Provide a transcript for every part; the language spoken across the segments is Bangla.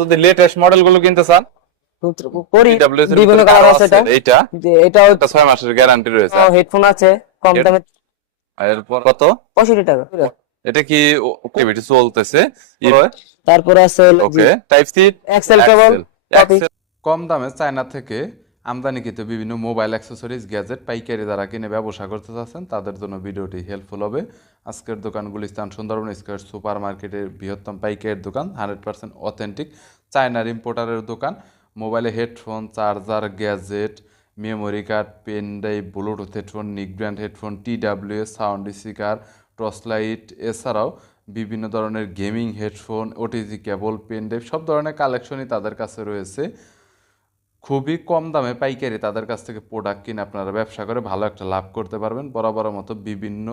যদি লেটেস্ট মডেলগুলো কিনতে চান করি। বিভিন্ন কালার আছে এটা। এইটা। যে এটা এটা ছয় মাসের গ্যারান্টি রয়েছে। হেডফোন আছে কম দামে। এরপর কত? পঁয়ষট্টি টাকা। এটা কি অ্যাক্টিভিটি চলতেছে? তারপরে আছে okay type C Excel cable কম দামে চায়না থেকে আমদানিকৃত বিভিন্ন মোবাইল অ্যাক্সেসরিজ, গ্যাজেট, পাইকারি যারা কিনে ব্যবসা করতে চাচ্ছেন, তাদের জন্য ভিডিওটি হেল্পফুল হবে। আজকের দোকানগুলি স্থান সুন্দরবন স্কোয়ার সুপার মার্কেটের বৃহত্তম পাইকারের দোকান হান্ড্রেড পার্সেন্ট অথেন্টিক চায়নার ইম্পোর্টারের দোকান। মোবাইলে headphone, charger, gadget memory card pen drive Bluetooth headphone Nick brand headphone T W sound speaker torch light এছাড়াও বিভিন্ন ধরনের gaming headphone OTG cable pen drive সব ধরনের কালেকশনই তাদের কাছে রয়েছে। খুবই কম দামে পাইকারি তাদের কাছ থেকে প্রোডাক্ট কিনে আপনারা ব্যবসা করে ভালো একটা লাভ করতে পারবেন। বরাবর মতো বিভিন্ন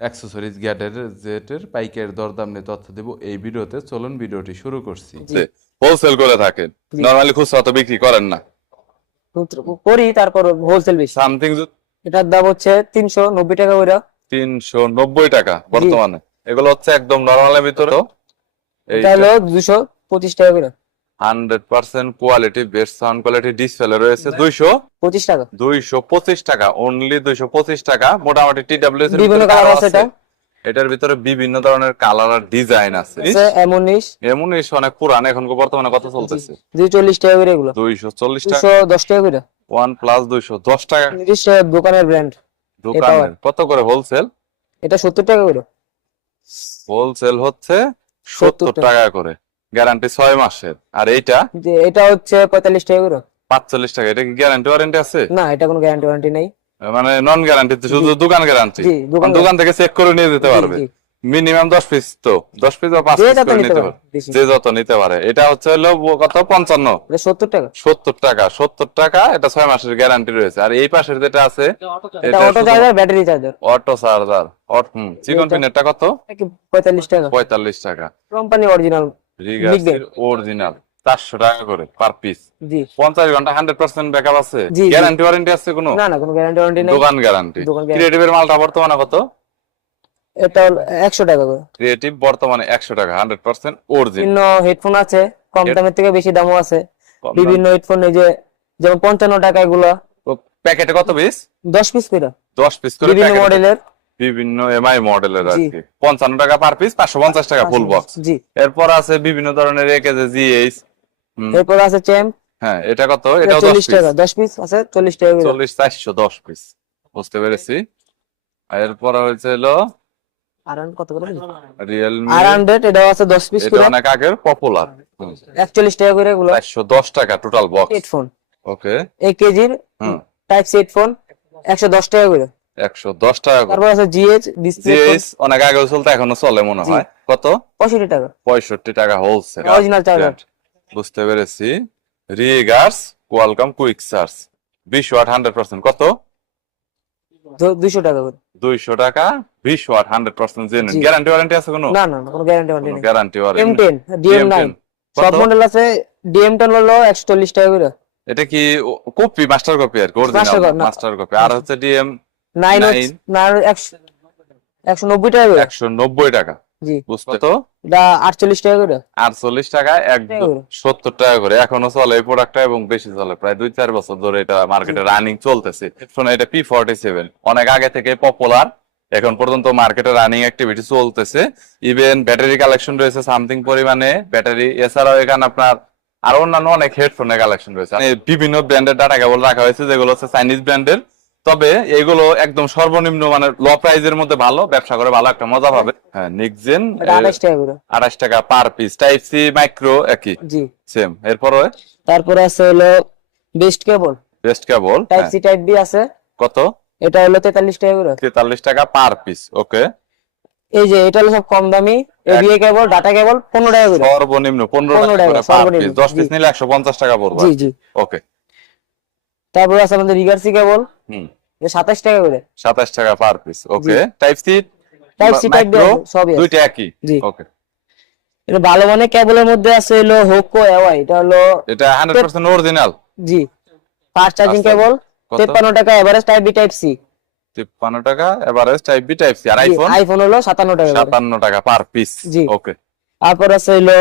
অ্যাক্সেসরিজ গ্যাডের জেটের পাইকারি দরদাম নিয়ে তথ্য দেব এই ভিডিওতে। চলুন ভিডিওটি শুরু করছি। হোলসেল করে থাকেন। নরমালি খুচরা তো বিক্রি করেন না। করি তারপর হোলসেল বেশি। সামথিং এটার দাম হচ্ছে তিনশো নব্বই টাকা করে তিনশো নব্বই টাকা বর্তমানে। এগুলো হচ্ছে একদম নরমালের ভিতরে। এটা হলো দুশো পঁচিশ টাকা করে hundred percent quality best sound quality display রয়েছে দুইশো। পঁচিশ টাকা। দুইশো পঁচিশ টাকা অনলি দুইশো পঁচিশ টাকা। মোটামুটি টি ডাব্লিউ বিভিন্ন colour আছে এটা। এটার ভিতরে বিভিন্ন ধরনের কালার আর ডিজাইন আছে। অনেক পুরান এখন বর্তমানে কত চলতেছে? দুই চল্লিশ টাকা করে এগুলো। দুইশো চল্লিশ টাকা। দুশো টাকা করে। ওয়ান প্লাস দুইশো দশ টাকা। দোকানের ব্র্যান্ড দোকানের। কত করে হোলসেল এটা সত্তর টাকা করে। হোলসেল হচ্ছে 70 সত্তর। টাকা করে। গ্যারান্টি ছয় মাসের। আর এইটা? যে এটা হচ্ছে পঁয়তাল্লিশ টাকা করে পাঁচচল্লিশ টাকা। এটা কি গ্যারান্টি ওয়ারেন্টি আছে? না এটা কোনো গ্যারান্টি ওয়ারেন্টি নেই। মানে নন গ্যারান্টি শুধু দোকান গ্যারান্টি জি দোকান থেকে চেক করে নিয়ে যেতে পারবে। মিনিমাম দশ পিস তো। দশ পিস বা পাঁচ পিস করে নিতে পারে যে যত নিতে পারে। এটা হচ্ছে হলো কত? পঞ্চান্ন। সত্তর টাকা। সত্তর টাকা। সত্তর টাকা এটা ছয় মাসের গ্যারান্টি রয়েছে। আর এই পাশের যেটা আছে এটা auto charger battery charger auto charger চিকন এটা- পিনেরটা কত? পঁয়তাল্লিশ টাকা? পঁয়তাল্লিশ টাকা। কোম্পানি অরিজিনাল অরিজিনাল চারশো টাকা করে পার পিস। পঞ্চাশ ঘণ্টা হান্ড্রেড পার্সেন্ট ব্যাকআপ আছে। জি, জি। গ্যারান্টি ওয়ারেন্টি আছে কোনো? না না কোনো গ্যারান্টি ওয়ারেন্টি নেই। দোকান গ্যারান্টি ক্রিয়েটিভের মালটা বর্তমানে কত? এটা হলো একশো টাকা করে। ক্রিয়েটিভ বর্তমানে একশো টাকা হান্ড্রেড পার্সেন্ট অরিজিনাল বিভিন্ন হেডফোন আছে কম দামের থেকে বেশি দামও আছে। বিভিন্ন হেডফোন এই যে যেমন পঞ্চান্ন টাকা এগুলো প্যাকেটে কত পিস দশ পিস করে। দশ পিস করে বিভিন্ন মডেলের বিভিন্ন এমআই মডেলের আর কি পঞ্চান্ন টাকা পার পিস পাঁচশো পঞ্চাশ টাকা ফুল বক্স এরপর আছে বিভিন্ন ধরনের একেজে জিএইচ এরপর আছে চ্যাম্প হ্যাঁ এটা কত? এটাও চল্লিশ টাকা দশ পিস আছে চল্লিশ টাকা চল্লিশ চারশো দশ পিস বুঝতে পেরেছি। এরপর কত করে? রিয়েলমি আছে পিস করে। অনেক আগের পপুলার একচল্লিশ টাকা করে এগুলো। টাকা টোটাল বক্স হেডফোন ওকে কেজির টাইপ সি হেডফোন টাকা করে। একশো দশ টাকা তারপর আছে জিএস অনেক আগে চলতে এখনও চলে মনে হয়। কত? পঁয়ষট্টি টাকা। পঁয়ষট্টি টাকা হোলসেল অরিজিনাল চার্জার বুঝতে পেরেছি। রিগার্স কোয়ালকাম কুইক বিশ ওয়াট হান্ড্রেড পার্সেন্ট কত? দুইশো টাকা দুইশো টাকা বিশ watt hundred percent genuine guarantee warranty আছে কোনো? না না কোনো গ্যারান্টি ওয়ারেন্টি নেই। Guarantee M warranty ten DM nine সব মডেল আছে ডিএম টেন হলো একশো চল্লিশ টাকা করে। এটা কি কপি মাস্টার কপি আর কি। মাস্টার কপি আর হচ্ছে ডিএম নাইন Nine। একশো একশো নব্বই টাকা একশো নব্বই টাকা। জি। বুঝতে তো এটা আটচল্লিশ টাকা করে। আটচল্লিশ টাকা একদম সত্তর টাকা করে। এখনও চলে এই প্রোডাক্টটা এবং বেশি চলে। প্রায় দুই চার বছর ধরে এটা মার্কেটে রানিং চলতেছে। শোনো এটা পি ফর্টি সেভেন অনেক আগে থেকে পপুলার এখন পর্যন্ত মার্কেটে রানিং অ্যাক্টিভিটি চলতেছে। ইভেন ব্যাটারি কালেকশন রয়েছে সামথিং পরিমাণে। ব্যাটারি এছাড়াও এখানে আপনার আরও অন্যান্য অনেক হেডফোনের কালেকশন রয়েছে। বিভিন্ন ব্র্যান্ডের ডাটা কেবল রাখা হয়েছে যেগুলো হচ্ছে চাইনিজ ব্র্যান্ডের তবে এগুলো একদম সর্বনিম্ন মানে ল প্রাইজের মধ্যে ভালো ব্যবসা করে ভালো একটা মজা পাবে। হ্যাঁ নিকজেন আঠাশ টাকা per piece type C micro একই। জি। সেম এরপরে? তারপরে আছে হলো best cable best cable type C type B আছে। কত? এটা হলো তেতাল্লিশ টাকা করে। তেতাল্লিশ টাকা পার পিস ওকে এই যে এটা হলো সব কম দামি। এবিএ কেবল ডাটা কেবল পনেরো টাকা করে। সর্বনিম্ন পনেরো 15 টাকা পার পিস দশ পিস নিলে একশো পঞ্চাশ টাকা পড়বে। জি জি। ওকে তারপরে আছে আমাদের রিগার্সি কেবল হুম। সাতাশ টাকা করে। সাতাশ টাকা per piece okay type C type C type সবই দুইটা একই? ওকে এটা ভালো মানে কেবলের মধ্যে আছে হলো হোকো এওয়াই এটা হলো এটা হান্ড্রেড পার্সেন্ট অরিজিনাল জি। ফাস্ট চার্জিং কেবল কত? তেপ্পান্ন টাকা average type B type C তিপ্পান্ন টাকা average type B type C আর আইফোন আইফোন হলো সাতান্ন টাকা করে। সাতান্ন টাকা পার পিস জি। ওকে তারপর আছে হলো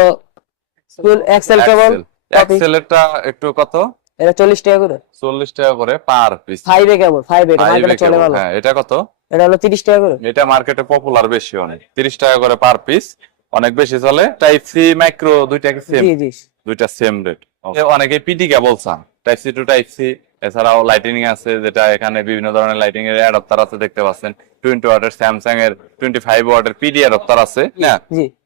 এক্সেল কেবল কপি এক্সেলেরটা একটু কত? এটা চল্লিশ টাকা করে? চল্লিশ টাকা করে পার পিস ফাইভ এ কেবল মার্কেটে চলে ভালো। হ্যাঁ এটা কত? এটা হলো তিরিশ টাকা করে। এটা মার্কেটে পপুলার বেশি অনেক। তিরিশ টাকা করে পার পিস অনেক বেশি চলে। টাইপ সি মাইক্রো দুইটা কি সেম জি। জি দুইটা সেম রেট অনেকে পিটি কেবল চান type C to type C এছাড়াও লাইটিং আছে যেটা এখানে বিভিন্ন ধরনের লাইটিং এর অ্যাডাপ্টার আছে দেখতে পাচ্ছেন। টোয়েন্টি ওয়াটের স্যামসাং এর টোয়েন্টি ফাইভ ওয়াটের পিডি অ্যাডাপ্টার আছে হ্যাঁ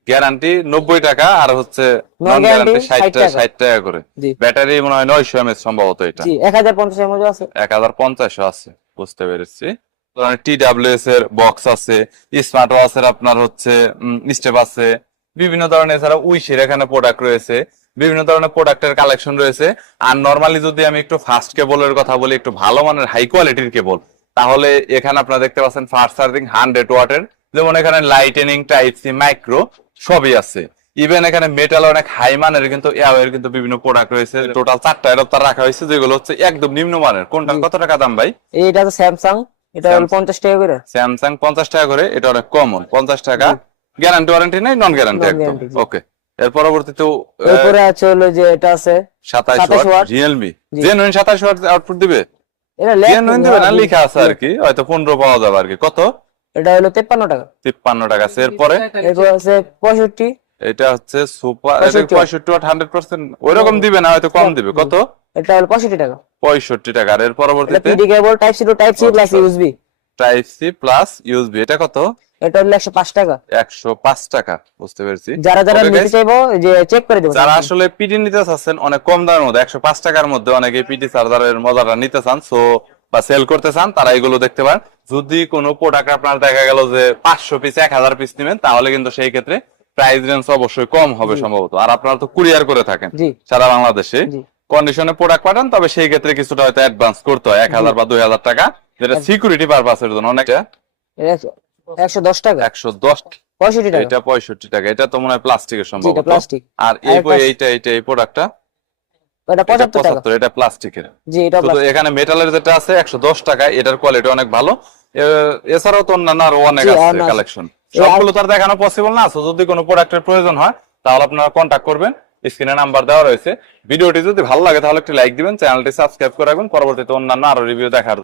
গ্যারান্টি নব্বই টাকা আর হচ্ছে নন গ্যারান্টি ষাট 60 টাকা টাকা। ষাট টাকা করে। ব্যাটারি মনে হয় নয়শো এমএচ সম্ভবত এটা। এক হাজার পঞ্চাশ এর আছে। এক হাজার পঞ্চাশও আছে বুঝতে পেরেছি। টি ডাব্লিউএস এর বক্স আছে স্মার্ট ওয়াচের আপনার হচ্ছে স্টেপ আছে বিভিন্ন ধরনের এছাড়া উইশের এখানে প্রোডাক্ট রয়েছে। বিভিন্ন ধরনের প্রোডাক্টের কালেকশন রয়েছে। আর নর্মালি যদি আমি একটু ফাস্ট কেবলের কথা বলি একটু ভালো মানের হাই কোয়ালিটির কেবল তাহলে এখানে আপনারা দেখতে পাচ্ছেন ফাস্ট চার্জিং হান্ড্রেড ওয়াটের যেমন এখানে লাইটেনিং টাইপ সি মাইক্রো সবই আছে। ইভেন এখানে মেটাল অনেক হাই মানের কিন্তু এর কিন্তু বিভিন্ন প্রোডাক্ট রয়েছে। টোটাল চারটা অ্যাডাপ্টার রাখা হয়েছে যেগুলো হচ্ছে একদম নিম্ন মানের। কোনটা কত টাকা দাম ভাই? এইটা তো স্যামসাং এটা হলো পঞ্চাশ টাকা করে। স্যামসাং পঞ্চাশ টাকা করে এটা অনেক কমন পঞ্চাশ টাকা। গ্যারান্টি ওয়ারেন্টি নেই? নন গ্যারান্টি একদম। ওকে এর পরবর্তীতে এরপরে আছে হলো যে এটা আছে সাতাশ 27 ওয়াট। রিয়েলমি জেনুইন সাতাশ ওয়াট আউটপুট দিবে? এটা জেনুইন দিবে না লেখা আছে আর কি হয়তো পনেরো পাওয়া যাবে আর কি। কত? এটা হলো তেপ্পান্ন টাকা। তিপ্পান্ন টাকা আছে। এরপরে? এরপর আছে পঁয়ষট্টি। এটা হচ্ছে সুপার 65 পঁয়ষট্টি ওয়াট হান্ড্রেড পার্সেন্ট ওইরকম দিবে না হয়তো কম দিবে। কত? এটা হলো পঁয়ষট্টি টাকা। পঁয়ষট্টি টাকা। আর এর এটা পরবর্তীতে? PD cable type C to type C plus. USB type C plus USB এটা কত? এটা হলো একশো পাঁচ টাকা। একশো পাঁচ টাকা বুঝতে পেরেছি। যারা যারা নিতে চাইব যে চেক করে দেবো। যারা আসলে পিডি নিতে চাচ্ছেন অনেক কম দামের মধ্যে একশো পাঁচ টাকার মধ্যে অনেকে পিডি চার্জারের মজাটা নিতে চান সো বা সেল করতে চান তারা এগুলো দেখতে পারেন। যদি কোনো প্রোডাক্ট আপনার দেখা গেল যে পাঁচশো পিস এক হাজার পিস নেবেন তাহলে কিন্তু সেই ক্ষেত্রে প্রাইস রেঞ্জ অবশ্যই কম হবে সম্ভবত। আর আপনারা তো কুরিয়ার করে থাকেন সারা বাংলাদেশে। কন্ডিশনে প্রোডাক্ট পাঠান তবে সেই ক্ষেত্রে কিছুটা হয়তো অ্যাডভান্স করতে হয় এক হাজার বা দুই হাজার টাকা যেটা সিকিউরিটি পারপাসের জন্য। অনেকটা একশো দশ টাকা? একশো দশ। পঁয়ষট্টি টাকা। এটা পঁয়ষট্টি টাকা। এটা তো মনে হয় প্লাস্টিকের সম্ভবত এটা প্লাস্টিক। আর এই এইটা এইটা এই প্রোডাক্টটা? এটা পঁচাত্তর টাকা। এটা প্লাস্টিকের। জি এটা শুধু এখানে মেটালের যেটা আছে একশো দশ টাকা এটার কোয়ালিটি অনেক ভালো। এছাড়াও তো অন্যান্য আরও অনেক আছে কালেকশন সবগুলো তো আর দেখানো পসিবল না। আছে যদি কোনো প্রোডাক্টের প্রয়োজন হয় তাহলে আপনারা কন্ট্যাক্ট করবেন। স্ক্রিনে নাম্বার দেওয়া রয়েছে। ভিডিওটি যদি ভালো লাগে তাহলে একটি লাইক দিবেন। চ্যানেলটি সাবস্ক্রাইব করে রাখবেন। পরবর্তীতে অন্যান্য আরও রিভিউ দেখার